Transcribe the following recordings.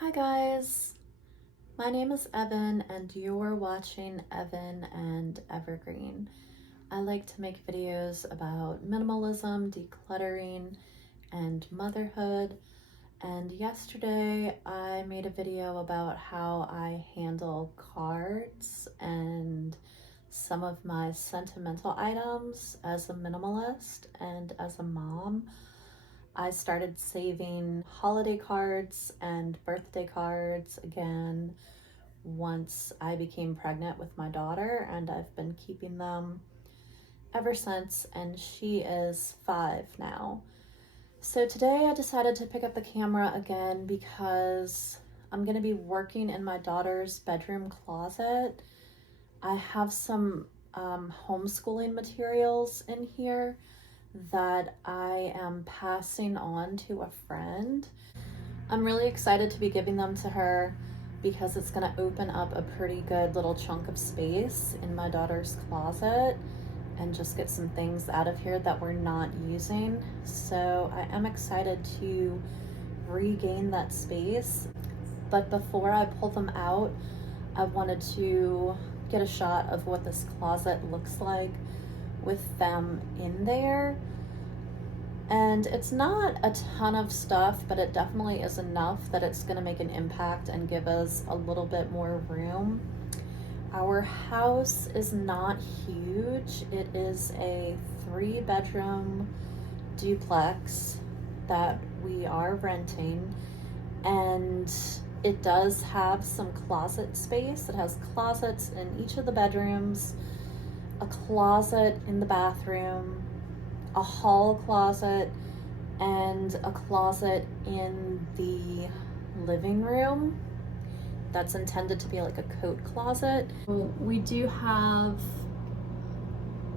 Hi guys, my name is Evan and you're watching Evan and Evergreen. I like to make videos about minimalism, decluttering, and motherhood. And yesterday I made a video about how I handle cards and some of my sentimental items as a minimalist and as a mom. I started saving holiday cards and birthday cards again once I became pregnant with my daughter, and I've been keeping them ever since, and she is 5 now. So today I decided to pick up the camera again because I'm going to be working in my daughter's bedroom closet. I have some homeschooling materials in here that I am passing on to a friend. I'm really excited to be giving them to her because it's going to open up a pretty good little chunk of space in my daughter's closet and just get some things out of here that we're not using. So I am excited to regain that space. But before I pull them out, I wanted to get a shot of what this closet looks like with them in there. And it's not a ton of stuff, but it definitely is enough that it's going to make an impact and give us a little bit more room. Our house is not huge. It is a 3-bedroom duplex that we are renting, and it does have some closet space. It has closets in each of the bedrooms, a closet in the bathroom, a hall closet, and a closet in the living room that's intended to be like a coat closet. We do have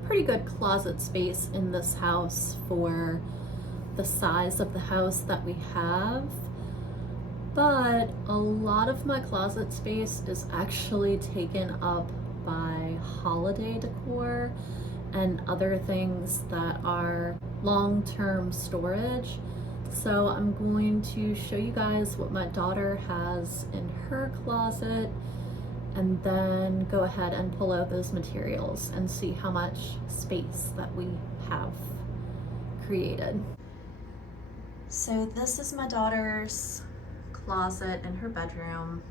pretty good closet space in this house for the size of the house that we have, but a lot of my closet space is actually taken up by holiday decor and other things that are long-term storage. So I'm going to show you guys what my daughter has in her closet and then go ahead and pull out those materials and see how much space that we have created. So this is my daughter's closet in her bedroom,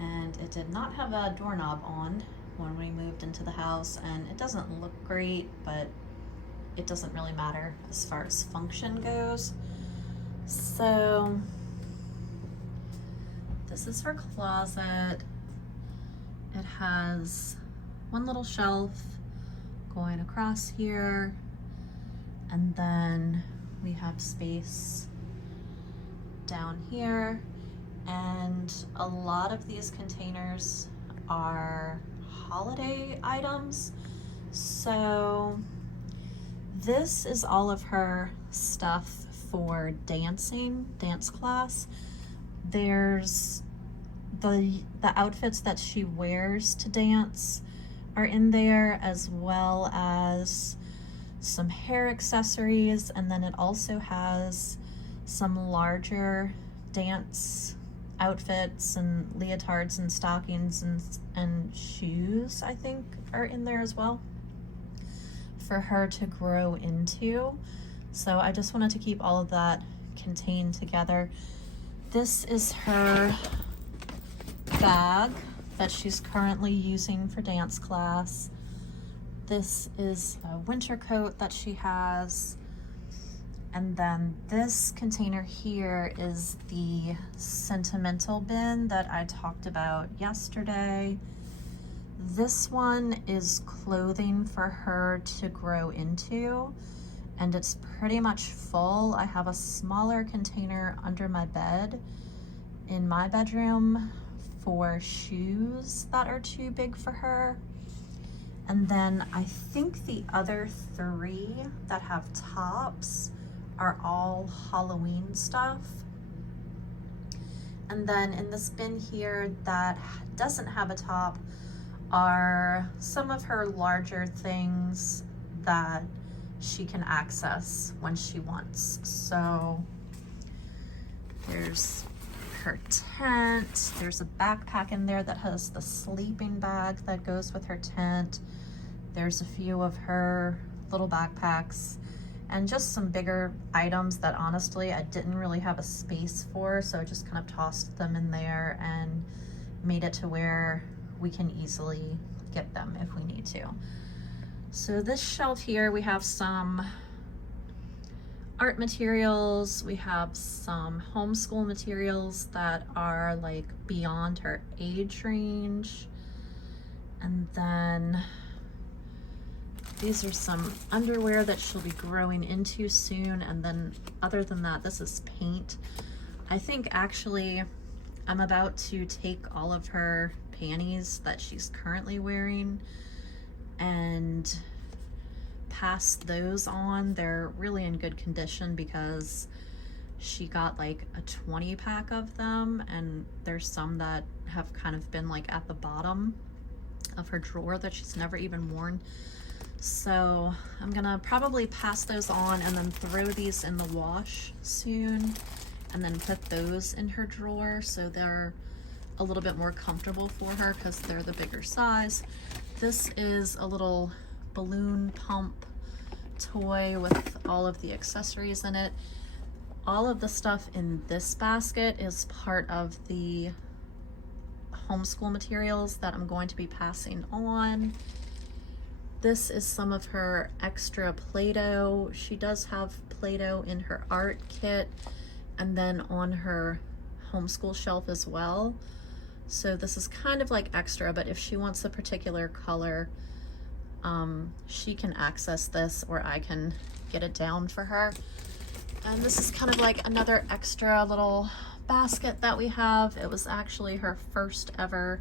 and it did not have a doorknob on when we moved into the house, and it doesn't look great, but it doesn't really matter as far as function goes. So this is her closet. It has one little shelf going across here, and then we have space down here, and a lot of these containers are holiday items. So this is all of her stuff for dance class. There's the outfits that she wears to dance are in there, as well as some hair accessories, and then it also has some larger dance outfits and leotards and stockings and shoes, I think, are in there as well for her to grow into. So I just wanted to keep all of that contained together. This is her bag that she's currently using for dance class. This is a winter coat that she has. And then this container here is the sentimental bin that I talked about yesterday. This one is clothing for her to grow into, and it's pretty much full. I have a smaller container under my bed in my bedroom for shoes that are too big for her. And then I think the other 3 that have tops are all Halloween stuff. And then in this bin here that doesn't have a top are some of her larger things that she can access when she wants. So there's her tent. There's a backpack in there that has the sleeping bag that goes with her tent. There's a few of her little backpacks and just some bigger items that honestly I didn't really have a space for, so I just kind of tossed them in there and made it to where we can easily get them if we need to. So this shelf here, we have some art materials, we have some homeschool materials that are like beyond her age range, and then these are some underwear that she'll be growing into soon. And then other than that, this is paint. I think actually I'm about to take all of her panties that she's currently wearing and pass those on. They're really in good condition because she got like a 20 pack of them, and there's some that have kind of been like at the bottom of her drawer that she's never even worn. So I'm gonna probably pass those on and then throw these in the wash soon, and then put those in her drawer so they're a little bit more comfortable for her because they're the bigger size. This is a little balloon pump toy with all of the accessories in it. All of the stuff in this basket is part of the homeschool materials that I'm going to be passing on. This is some of her extra Play-Doh. She does have Play-Doh in her art kit and then on her homeschool shelf as well. So this is kind of like extra, but if she wants a particular color, she can access this, or I can get it down for her. And this is kind of like another extra little basket that we have. It was actually her first ever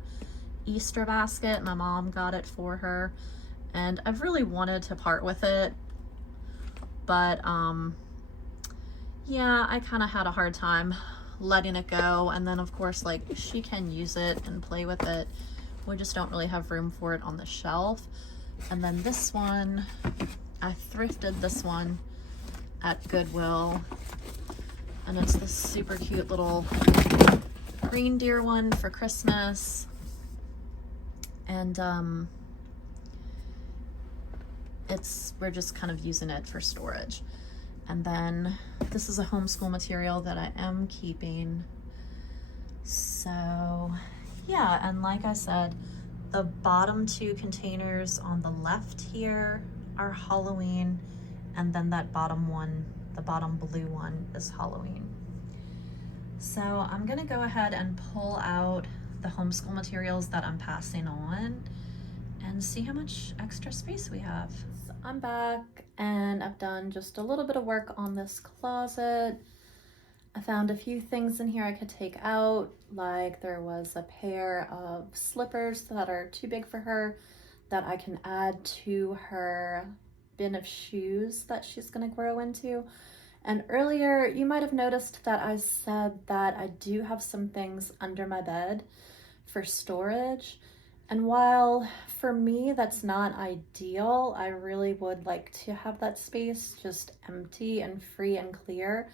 Easter basket. My mom got it for her, and I've really wanted to part with it, but yeah, I kind of had a hard time letting it go. And then of course, like, she can use it and play with it, we just don't really have room for it on the shelf. And then this one, I thrifted this one at Goodwill, and it's this super cute little reindeer one for Christmas. And we're just kind of using it for storage. And then this is a homeschool material that I am keeping. So yeah, and like I said, the bottom two containers on the left here are Halloween, and then that bottom one, the bottom blue one, is Halloween. So I'm gonna go ahead and pull out the homeschool materials that I'm passing on and see how much extra space we have. So I'm back and I've done just a little bit of work on this closet. I found a few things in here I could take out, like there was a pair of slippers that are too big for her that I can add to her bin of shoes that she's gonna grow into. And earlier you might have noticed that I said that I do have some things under my bed for storage. And while for me that's not ideal, I really would like to have that space just empty and free and clear.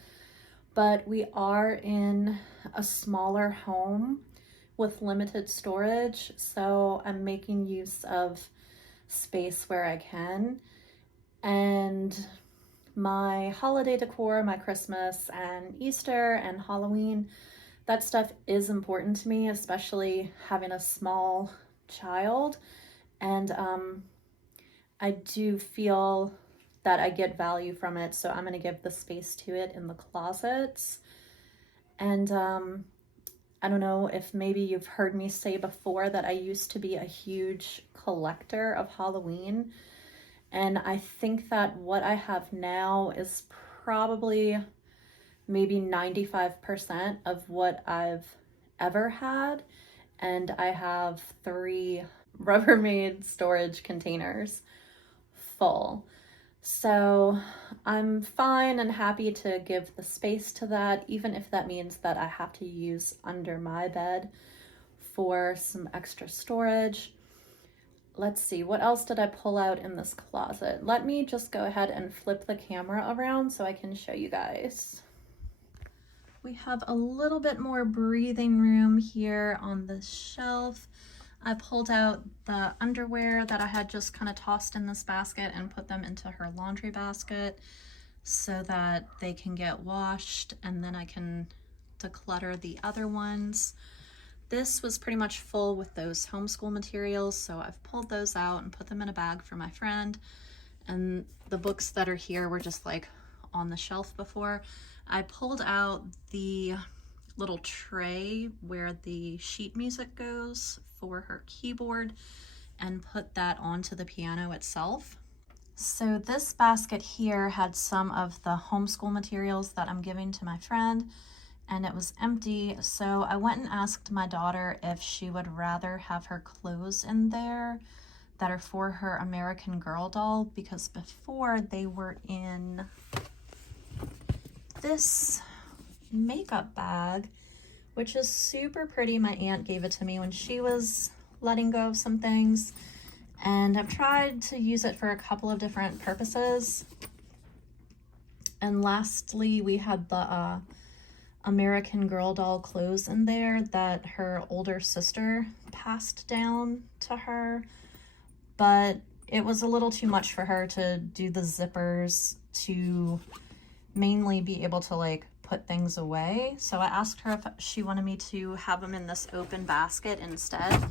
But we are in a smaller home with limited storage, so I'm making use of space where I can. And my holiday decor, my Christmas and Easter and Halloween, that stuff is important to me, especially having a small child. And I do feel that I get value from it, so I'm going to give the space to it in the closets. And I don't know if maybe you've heard me say before that I used to be a huge collector of Halloween, and I think that what I have now is probably maybe 95% of what I've ever had. And I have 3 Rubbermaid storage containers full. So I'm fine and happy to give the space to that, even if that means that I have to use under my bed for some extra storage. Let's see, what else did I pull out in this closet? Let me just go ahead and flip the camera around so I can show you guys. we have a little bit more breathing room here on the shelf. I pulled out the underwear that I had just kind of tossed in this basket and put them into her laundry basket so that they can get washed, and then I can declutter the other ones. This was pretty much full with those homeschool materials, so I've pulled those out and put them in a bag for my friend. And the books that are here were just like on the shelf before. I pulled out the little tray where the sheet music goes for her keyboard and put that onto the piano itself. So this basket here had some of the homeschool materials that I'm giving to my friend, and it was empty. So I went and asked my daughter if she would rather have her clothes in there that are for her American Girl doll, because before they were in this makeup bag, which is super pretty. My aunt gave it to me when she was letting go of some things, and I've tried to use it for a couple of different purposes. And lastly, we had the American Girl doll clothes in there that her older sister passed down to her, but it was a little too much for her to do the zippers to mainly be able to like put things away. So I asked her if she wanted me to have them in this open basket instead,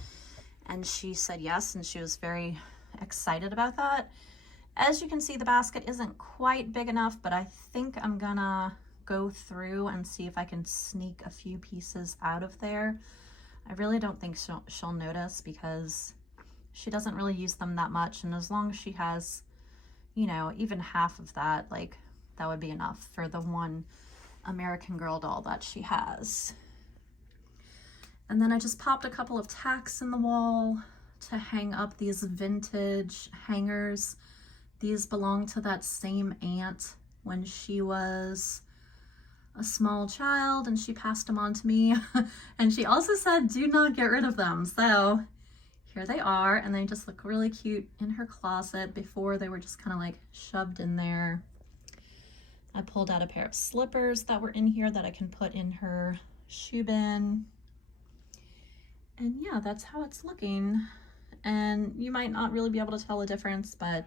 and she said yes, and she was very excited about that. As you can see, the basket isn't quite big enough, but I think I'm gonna go through and see if I can sneak a few pieces out of there. I really don't think she'll notice, because she doesn't really use them that much, and as long as she has, you know, even half of that, like, that would be enough for the one American Girl doll that she has. And then I just popped a couple of tacks in the wall to hang up these vintage hangers. These belong to that same aunt when she was a small child, and she passed them on to me. And she also said, do not get rid of them. So here they are, and they just look really cute in her closet. Before, they were just kind of like shoved in there. I pulled out a pair of slippers that were in here that I can put in her shoe bin. And yeah, that's how it's looking. And you might not really be able to tell a difference, but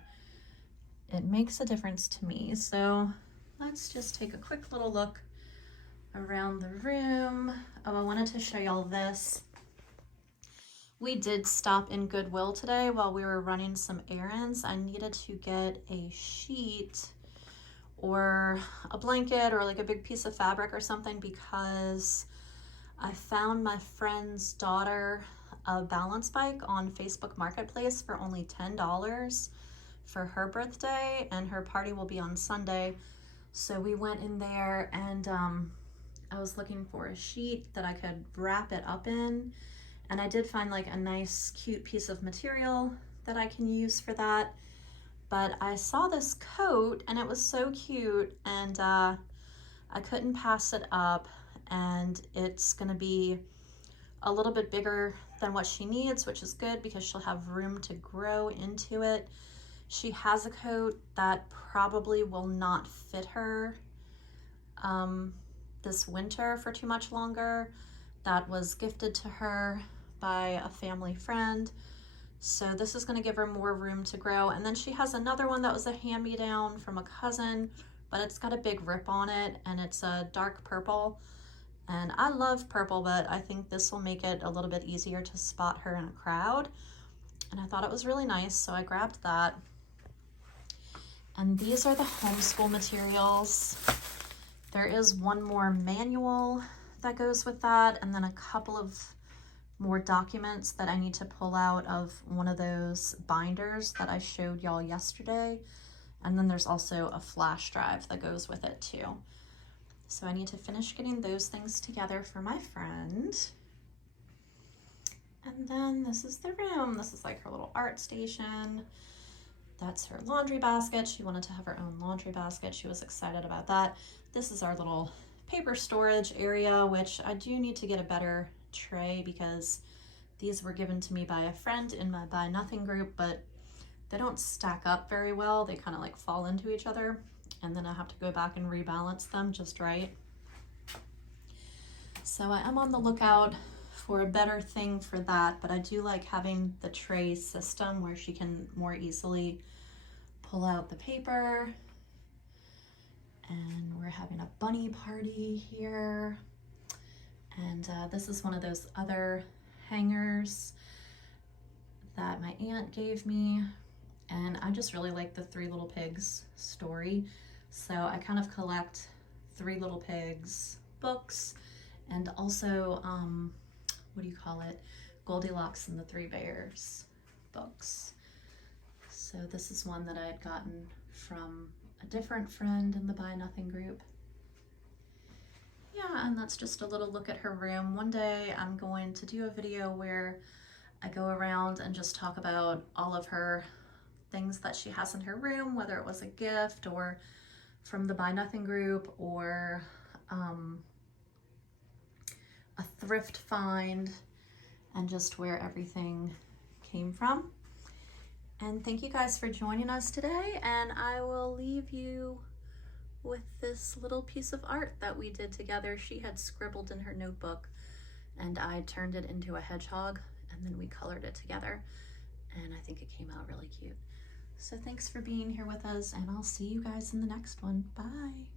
it makes a difference to me. So let's just take a quick little look around the room. Oh, I wanted to show y'all this. We did stop in Goodwill today while we were running some errands. I needed to get a sheet or a blanket or like a big piece of fabric or something, because I found my friend's daughter a balance bike on Facebook Marketplace for only $10 for her birthday, and her party will be on Sunday. So we went in there, and I was looking for a sheet that I could wrap it up in, and I did find like a nice cute piece of material that I can use for that. But I saw this coat and it was so cute, and I couldn't pass it up, and it's gonna be a little bit bigger than what she needs, which is good because she'll have room to grow into it. She has a coat that probably will not fit her this winter for too much longer. That was gifted to her by a family friend. So this is going to give her more room to grow. And then she has another one that was a hand-me-down from a cousin, but it's got a big rip on it, and it's a dark purple. And I love purple, but I think this will make it a little bit easier to spot her in a crowd. And I thought it was really nice, so I grabbed that. And these are the homeschool materials. There is one more manual that goes with that, and then a couple of more documents that I need to pull out of one of those binders that I showed y'all yesterday. And then there's also a flash drive that goes with it too. So I need to finish getting those things together for my friend. And then this is the room. This is like her little art station. That's her laundry basket. She wanted to have her own laundry basket. She was excited about that. This is our little paper storage area, which I do need to get a better tray because these were given to me by a friend in my Buy Nothing group, but they don't stack up very well. They kind of like fall into each other, and then I have to go back and rebalance them just right. So I am on the lookout for a better thing for that, but I do like having the tray system where she can more easily pull out the paper. And we're having a bunny party here. And this is one of those other hangers that my aunt gave me. And I just really like the Three Little Pigs story. So I kind of collect Three Little Pigs books and also, what do you call it? Goldilocks and the Three Bears books. So this is one that I had gotten from a different friend in the Buy Nothing group. Yeah, and that's just a little look at her room. One day I'm going to do a video where I go around and just talk about all of her things that she has in her room, whether it was a gift or from the Buy Nothing group or a thrift find, and just where everything came from. And thank you guys for joining us today, and I will leave you with this little piece of art that we did together. She had scribbled in her notebook and I turned it into a hedgehog, and then we colored it together, and I think it came out really cute. So thanks for being here with us, and I'll see you guys in the next one. Bye.